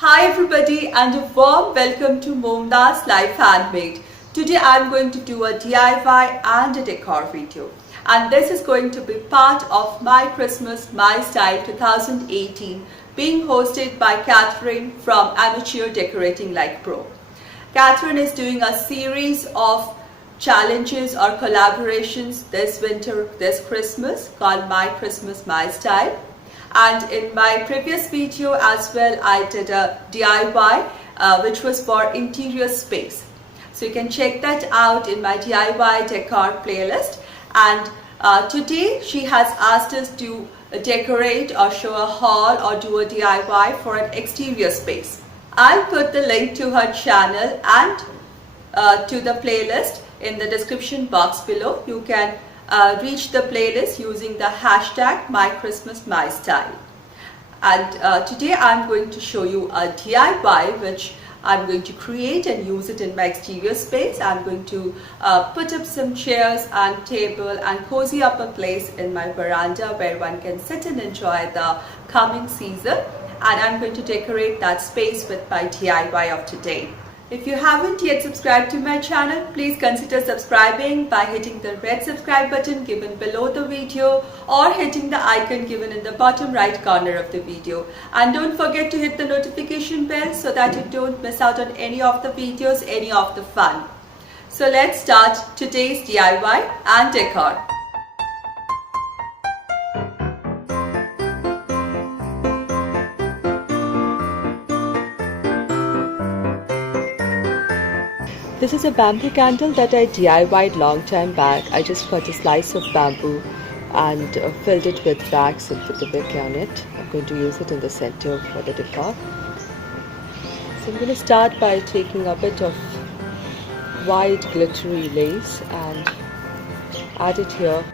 Hi everybody and a warm welcome to MomDas Life Handmade. Today I am going to do a DIY and a decor video, and this is going to be part of my Christmas My Style 2018 being hosted by Catherine from Amateur Decorating Like Pro. Catherine is doing a series of challenges or collaborations this winter, this Christmas, called My Christmas My Style. And in my previous video as well, I did a DIY which was for interior space. So you can check that out in my DIY decor playlist. And today she has asked us to decorate or show a haul or do a DIY for an exterior space. I'll put the link to her channel and to the playlist in the description box below. You can reach the playlist using the hashtag MyChristmasMyStyle. And today I'm going to show you a DIY which I'm going to create and use it in my exterior space. I'm going to put up some chairs and table and cozy up a place in my veranda where one can sit and enjoy the coming season. And I'm going to decorate that space with my DIY of today. If you haven't yet subscribed to my channel, please consider subscribing by hitting the red subscribe button given below the video or hitting the icon given in the bottom right corner of the video. And don't forget to hit the notification bell so that you don't miss out on any of the videos, any of the fun. So let's start today's DIY and decor. This is a bamboo candle that I DIY'd long time back. I just cut a slice of bamboo and filled it with wax and put the wick on it. I'm going to use it in the center for the decor. So I'm going to start by taking a bit of white glittery lace and add it here